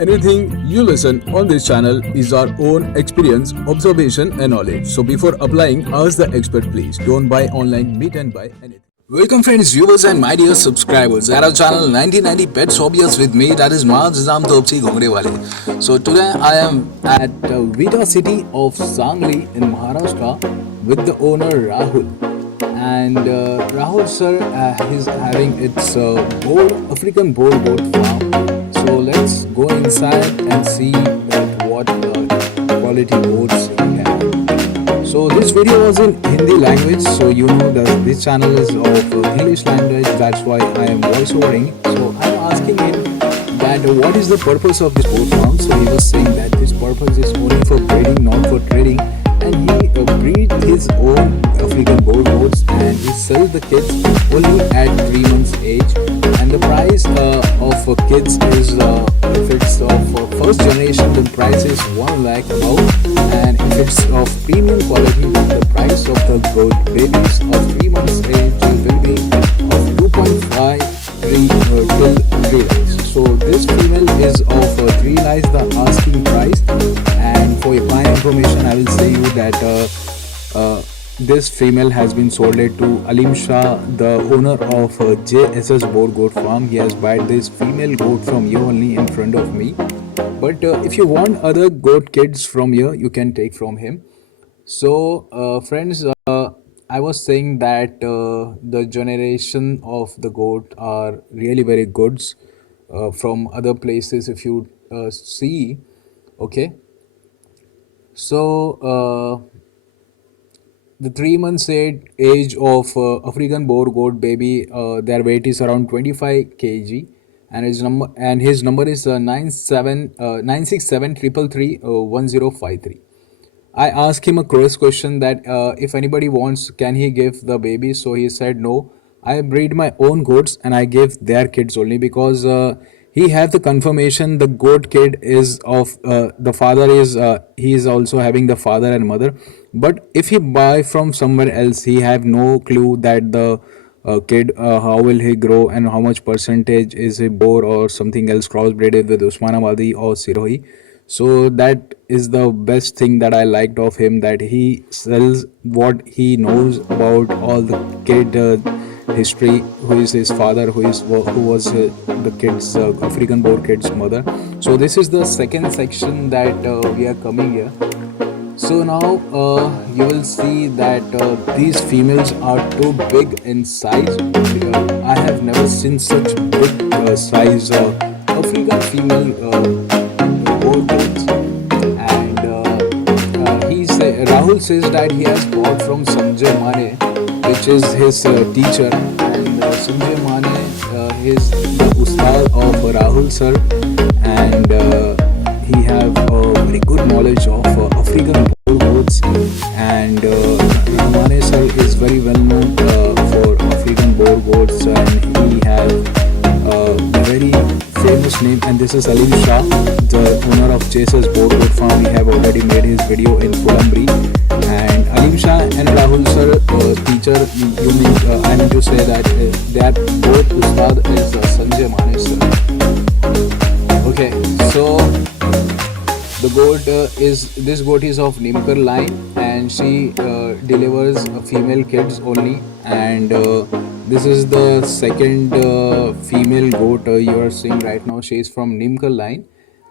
Anything you listen on this channel is our own experience, observation, and knowledge. So before applying, ask the expert please. Don't buy online, meet and buy anything. Welcome friends, viewers and my dear subscribers at our channel 1990 Pets Hobbies with me, that is Maz Nizam Topchi Ghongdewale. So today I am at Vita city of Sangli in Maharashtra with the owner Rahul. And Rahul sir is having its African boar goat farm. So let's go inside and see that what quality goats he has. So this video was in Hindi language, so you know that this channel is of English language. That's why I am voiceovering. So I'm asking him that what is the purpose of this goat farm. So he was saying that this purpose is only for breeding, not for trading, and he breeds his own African boar goats and he sells the kids only at 3 months age. And the price of kids is if it's of first generation, the price is 1 lakh above, and if it's of premium quality, the price of the goat babies of 3 months age will be of 2.5 till 3 lakhs. So this female is of 3 lakhs the asking price. And for your client information, I will say you that this female has been sold to Alim Shah, the owner of JSS Boar Goat Farm. He has bought this female goat from you only in front of me. But if you want other goat kids from here, you can take from him. So friends, I was saying that the generation of the goat are really very good from other places. If you see, okay. So the 3 months age of African boar goat baby, their weight is around 25 kg, and his number is 967 333 1053. I asked him a cross question that if anybody wants, can he give the baby? So he said no. I breed my own goats and I give their kids only because he have the confirmation the goat kid is of the father is he is also having the father and mother. But if he buy from somewhere else, he have no clue that the kid how will he grow and how much percentage is he boar or something else crossbreeded with Usmanabadi or Sirohi. So that is the best thing that I liked of him, that he sells what he knows about all the kid history, who is his father, who was the kids African boar kids mother. So this is the second section that we are coming here. So now you will see that these females are too big in size. I have never seen such big size African female boar goats. And Rahul says that he has bought from Sanjay Mane, which is his teacher, and Sanjay Mane is the ustad of Rahul sir, and he have very good knowledge of African boar goats, and Mane sir is very well known for African boar goats, and he have a very famous name. And this is Alim Shah, the owner of Chaser's Boar Goat Farm. We have already made his video in Fulambri. And Alim Shah and Rahul sir, teacher, I mean to say that that both ustad is Sanjay Mane sir. Okay, so the goat this goat is of Nimkar line, and she delivers female kids only. And this is the second female goat you are seeing right now. She is from Nimkar line,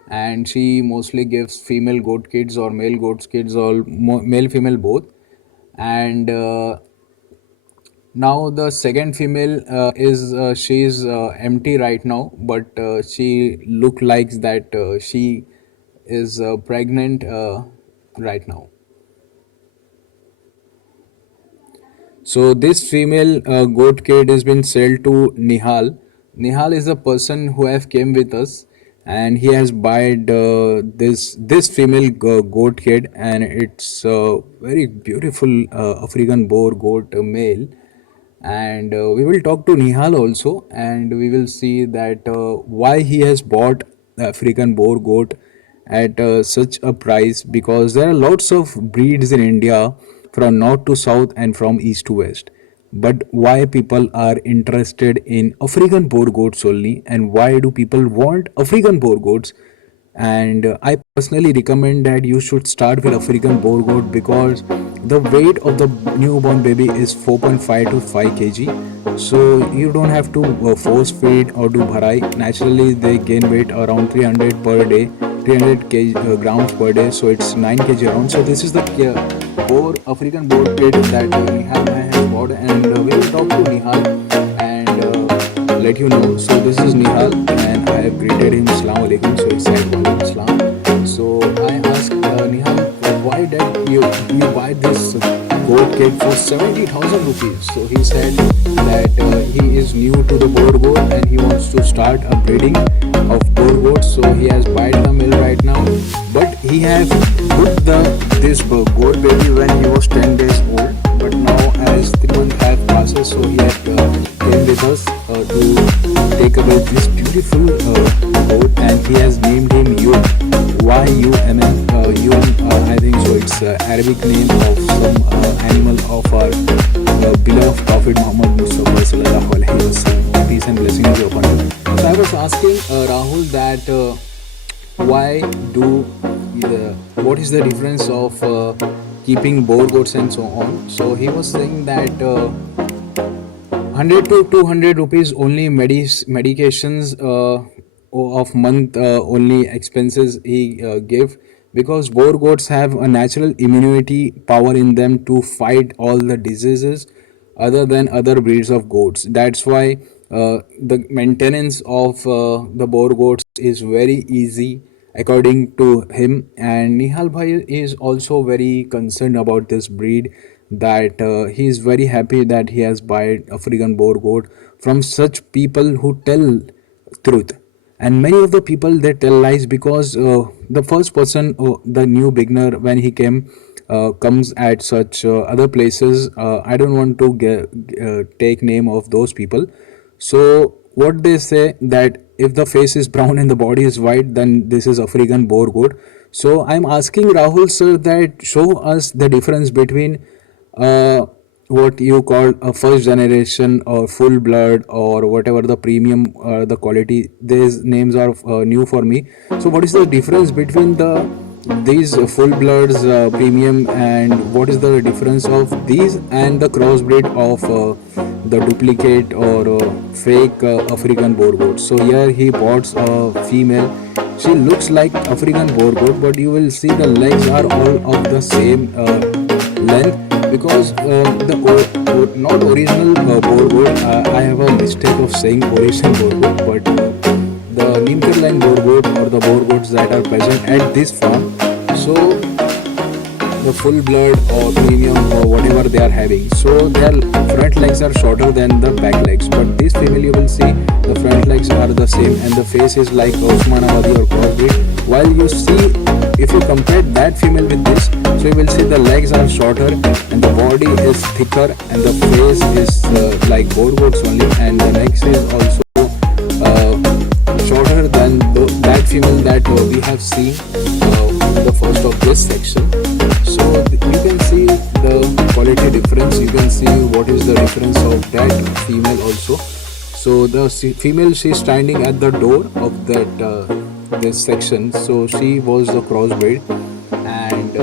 and she mostly gives female goat kids or male goat kids, or male female both. And now the second female is she is empty right now, but she look like that she is pregnant right now. So this female goat kid has been sold to Nihal. Nihal is a person who have came with us, and he has bought this female goat kid, and it's a very beautiful African boar goat male. And we will talk to Nihal also, and we will see that why he has bought the African boar goat at such a price, because there are lots of breeds in India from north to south and from east to west. But why people are interested in African boar goats only, and why do people want African boar goats? and I personally recommend that you should start with African boar goat because the weight of the newborn baby is 4.5 to 5 kg. So you don't have to force feed or do bharai. Naturally, they gain weight around 300 per day, 300 grams per day. So it's 9 kg around. So this is the boar African boar pit that Nihal has bought, and we will talk to Nihal and let you know. So this is Nihal, and I have greeted him Assalamu alaikum. So he said Walaikum Assalam. So I asked Nihal, why did you buy this goat kid for 70,000 rupees? So he said that he is new to the boar goat and he wants to start a breeding of boar goats. So he has bought the mill right now, but he has put this goat baby when he was 10 days old. But now as 3 months have passed, so he had came with us to take away this beautiful goat, and he has named him Yum. Yumn. Yum, I think so. It's Arabic name of some animal of our beloved Prophet Muhammad Mustafa sallallahu alaihi wasallam. Peace and blessings be upon him. So I was asking Rahul that why do what is the difference of keeping boar goats and so on. So he was saying that 100 to 200 rupees only medications of month only expenses he gave, because boar goats have a natural immunity power in them to fight all the diseases other than other breeds of goats. That's why the maintenance of the boar goats is very easy according to him. And Nihal Bhai is also very concerned about this breed, that he is very happy that he has bought African boar goat from such people who tell truth. And many of the people, they tell lies, because the first person, the new beginner, when he comes at such other places, I don't want to take name of those people. So what they say, that if the face is brown and the body is white, then this is African boar goat. So I'm asking Rahul sir that show us the difference between what you call a first generation or full blood or whatever the premium, the quality. These names are new for me. So what is the difference between these full bloods, premium, and what is the difference of these and the crossbreed of the duplicate or fake African boar goat? So here he bought a female. She looks like African boar goat, but you will see the legs are all of the same length, because not original boar goat. I have a mistake of saying original boar goat, but the Nimkerline boar goat or the boar goats that are present at this farm. So the full blood or premium or whatever they are having, so their front legs are shorter than the back legs, but this female, you will see the front legs are the same and the face is like Osmanabadi or crossbreed. While you see, if you compare that female with this, so you will see the legs are shorter and the body is thicker and the face is like boar goats only, and the neck is also shorter than that female that we have seen the first of this section. So you can see the quality difference, you can see what is the difference of that female also. So the female, she is standing at the door of that this section, so she was the crossbreed, and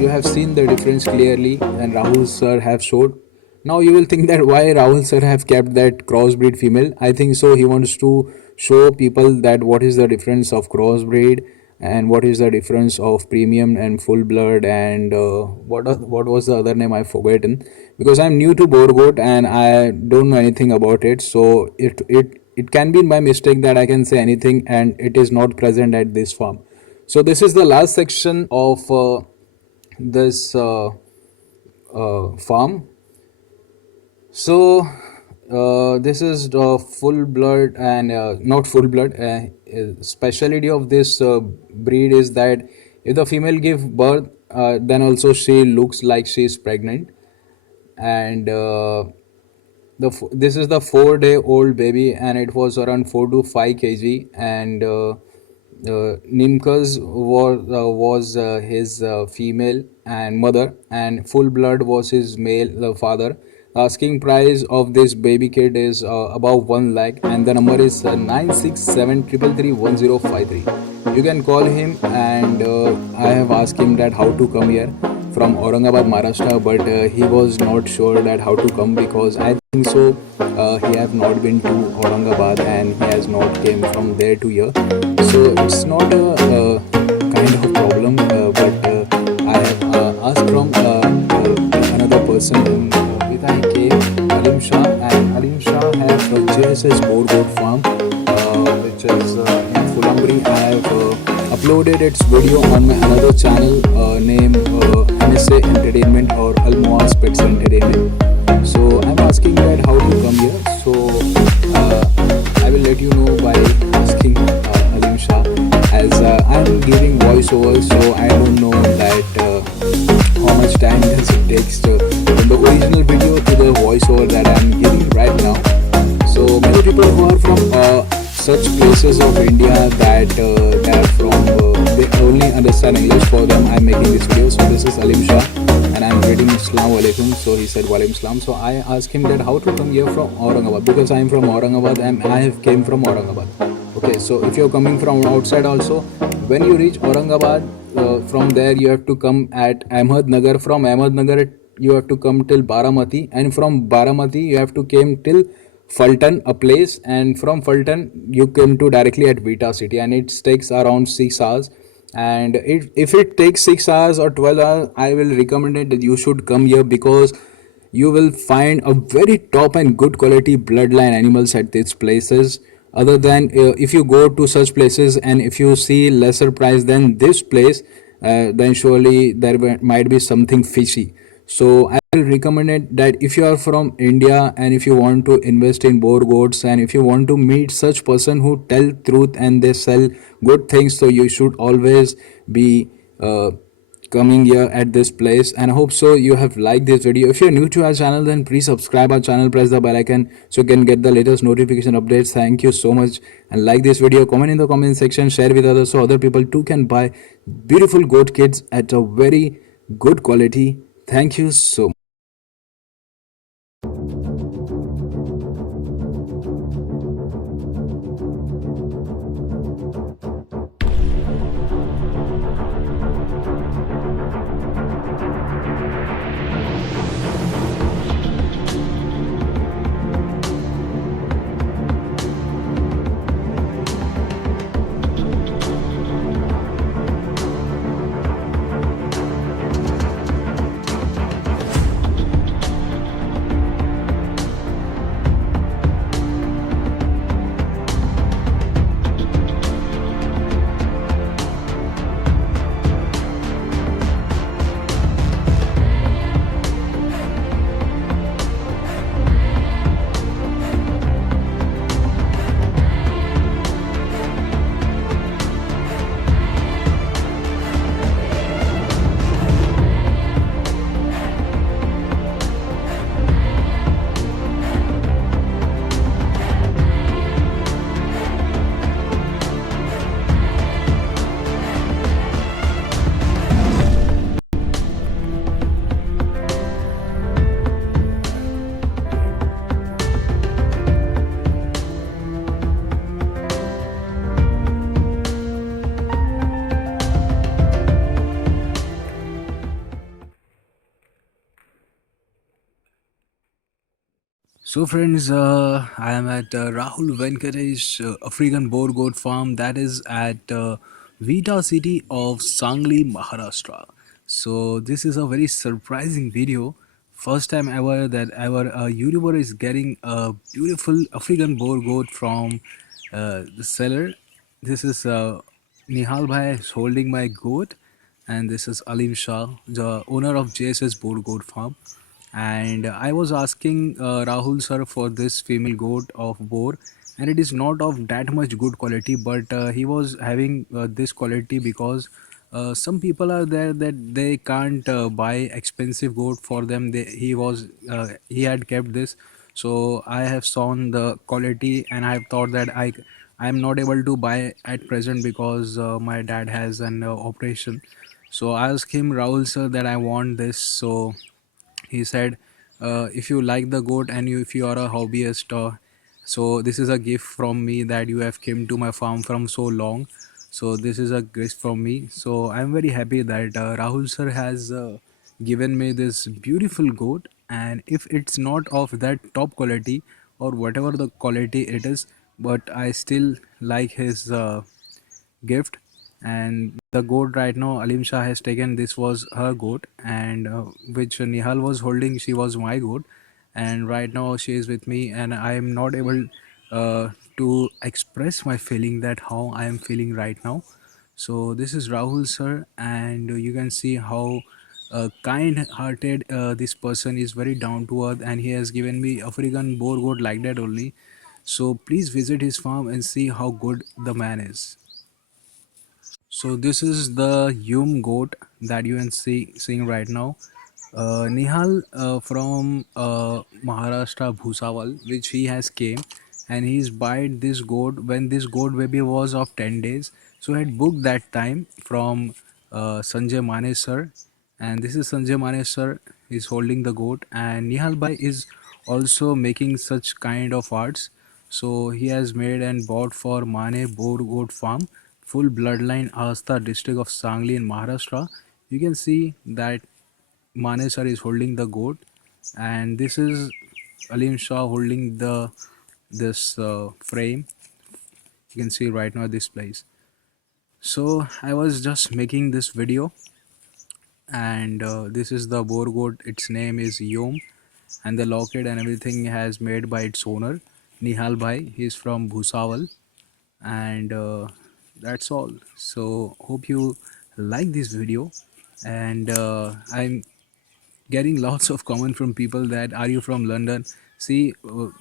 you have seen the difference clearly, and Rahul sir have showed. Now you will think that why Rahul sir have kept that crossbreed female. I think so he wants to show people that what is the difference of crossbreed and what is the difference of premium and full blood, and what was the other name I've forgotten, because I'm new to boar goat and I don't know anything about it. So it can be my mistake that I can say anything and it is not present at this farm. So this is the last section of this farm. So this is the full blood and not full blood. Speciality of this breed is that if the female give birth, then also she looks like she is pregnant, and this is the 4 day old baby, and it was around 4 to 5 kg, and Nimkas was his female and mother, and full blood was his male father. The asking price of this baby kid is above 1 lakh, and the number is 967333105. You can call him, and I have asked him that how to come here from Aurangabad, Maharashtra, but he was not sure that how to come, because I think so. He have not been to Aurangabad and he has not came from there to here. So it's not a kind of problem, but I have asked from another person with I came, Alim Shah, and Alim Shah have JSS Board Goat Farm, which is in Fulambri. I have uploaded its video on my another channel named NSA Entertainment or Almoaz Pets Entertainment. So I'm asking that how to come here. So I will let you know by asking Alim Shah, as I'm giving voiceover, so I don't know that how much time does it takes to, from the original video to the voiceover that I'm giving right now. So many people who are from such places of India that they are from they only understand English. For them, I'm making this video. So this is Alim Shah, and I'm reading Assalamu alaikum. So he said Walaikum Salam. So I asked him that how to come here from Aurangabad, because I'm from Aurangabad and I have came from Aurangabad. Okay, so if you're coming from outside also, when you reach Aurangabad, from there you have to come at Ahmednagar. From Ahmednagar you have to come till Baramati, and from Baramati you have to came till Fulton, a place, and from Fulton you come to directly at Vita City, and it takes around 6 hours. And if it takes 6 hours or 12 hours, I will recommend it that you should come here, because you will find a very top and good quality bloodline animals at these places. Other than if you go to such places and if you see lesser price than this place, then surely there might be something fishy. So I will recommend it that if you are from India and if you want to invest in boar goats, and if you want to meet such person who tell truth and they sell good things, so you should always be coming here at this place. And I hope so you have liked this video. If you're new to our channel, then please subscribe our channel, press the bell icon so you can get the latest notification updates. Thank you so much, and like this video, comment in the comment section, share with others so other people too can buy beautiful goat kits at a very good quality. Thank you so much. So, friends, I am at Rahul Venkatesh African Boar Goat Farm, that is at Vita city of Sangli, Maharashtra. So, this is a very surprising video. First time ever that ever a YouTuber is getting a beautiful African boar goat from the seller. This is Nihal Bhai is holding my goat, and this is Alim Shah, the owner of JSS Boar Goat Farm. And I was asking Rahul sir for this female goat of boar, and it is not of that much good quality, but he was having this quality because some people are there that they can't buy expensive goat. For them, he had kept this. So I have shown the quality, and I have thought that I am not able to buy at present because my dad has an operation. So I asked him, Rahul sir, that I want this. So he said, if you like the goat and if you are a hobbyist, so this is a gift from me that you have came to my farm from so long. So this is a gift from me. So I'm very happy that Rahul sir has given me this beautiful goat, and if it's not of that top quality or whatever the quality it is, but I still like his gift. And the goat right now Alim Shah has taken, this was her goat, and which Nihal was holding, she was my goat. And right now she is with me, and I am not able to express my feeling that how I am feeling right now. So this is Rahul sir, and you can see how kind hearted this person is, very down to earth, and he has given me African boar goat like that only. So please visit his farm and see how good the man is. So this is the Yum goat that you can see seeing right now. Nihal from Maharashtra Bhusawal, which he has came, and he's buyed this goat when this goat baby was of 10 days. So I had booked that time from Sanjay Mane sir, and this is Sanjay Mane sir is holding the goat, and Nihal Bhai is also making such kind of arts. So he has made and bought for Mane Boar Goat Farm, full bloodline Asta district of Sangli in Maharashtra. You can see that Mane sir is holding the goat, and this is Alim Shah holding the this frame. You can see right now this place. So I was just making this video, and this is the boar goat. Its name is Yom, and the locket and everything has made by its owner Nihal Bhai. He's from Bhusawal, and that's all. So hope you like this video, and I'm getting lots of comment from people that are you from London. See,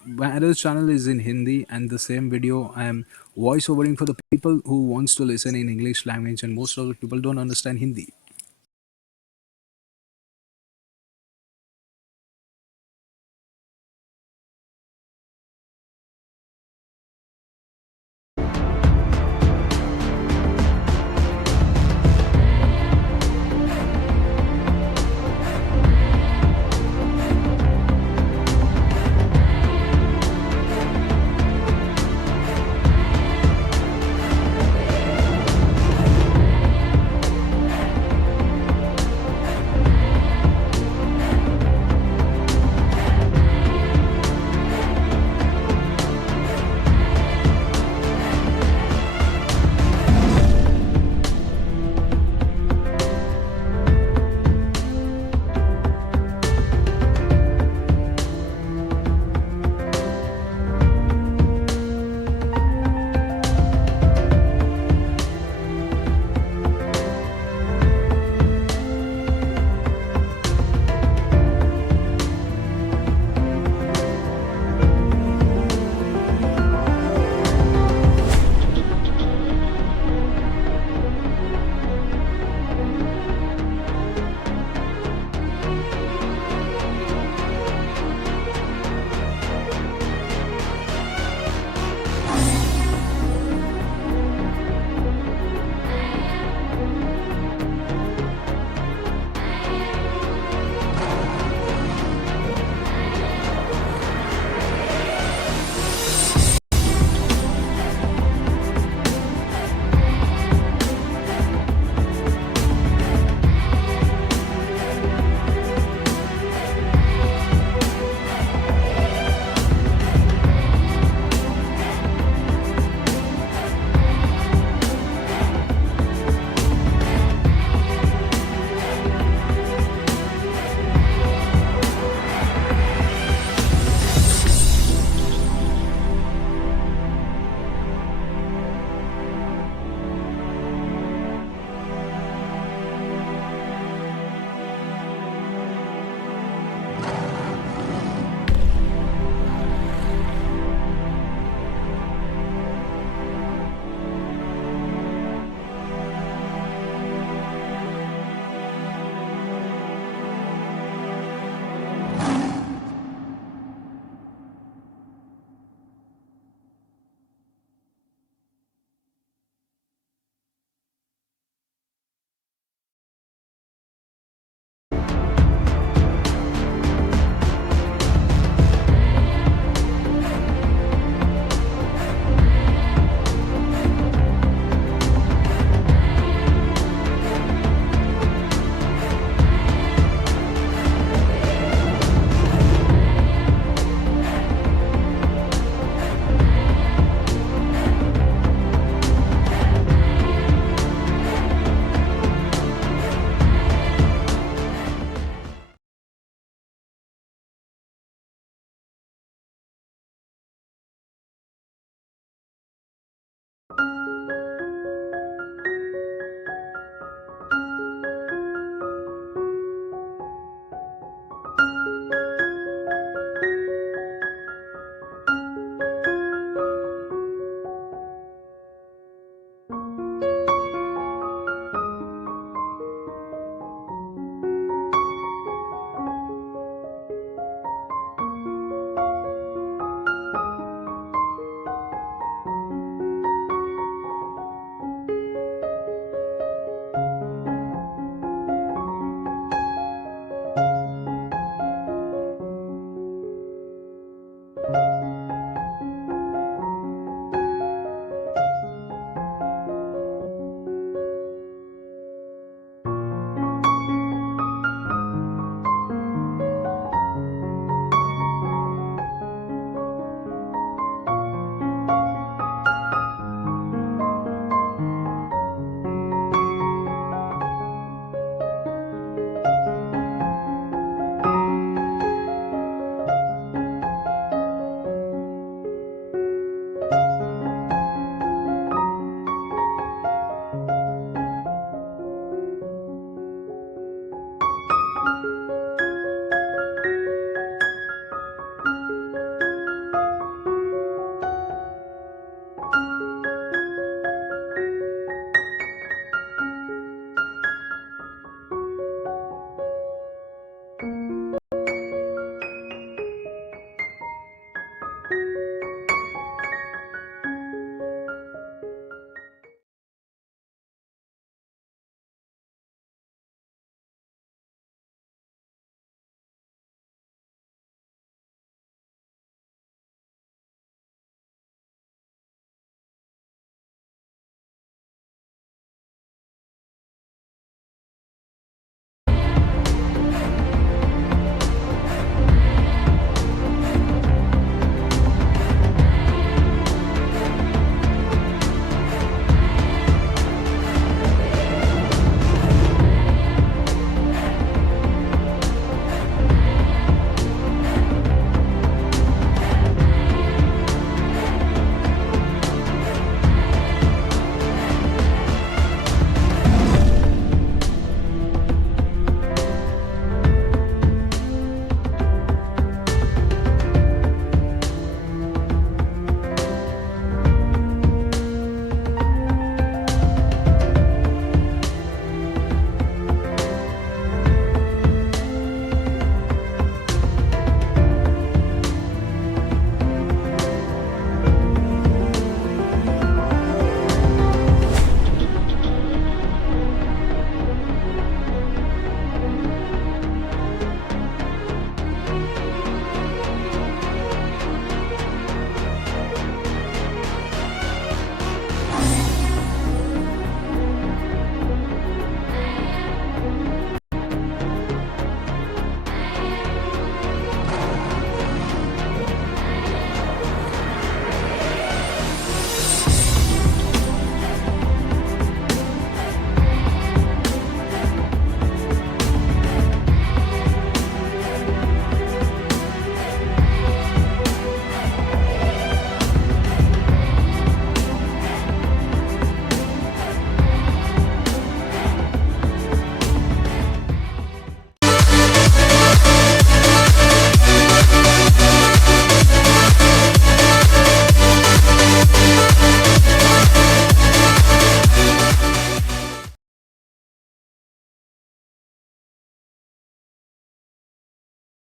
my other channel is in Hindi, and the same video I am voice overing for the people who wants to listen in English language, and most of the people don't understand Hindi.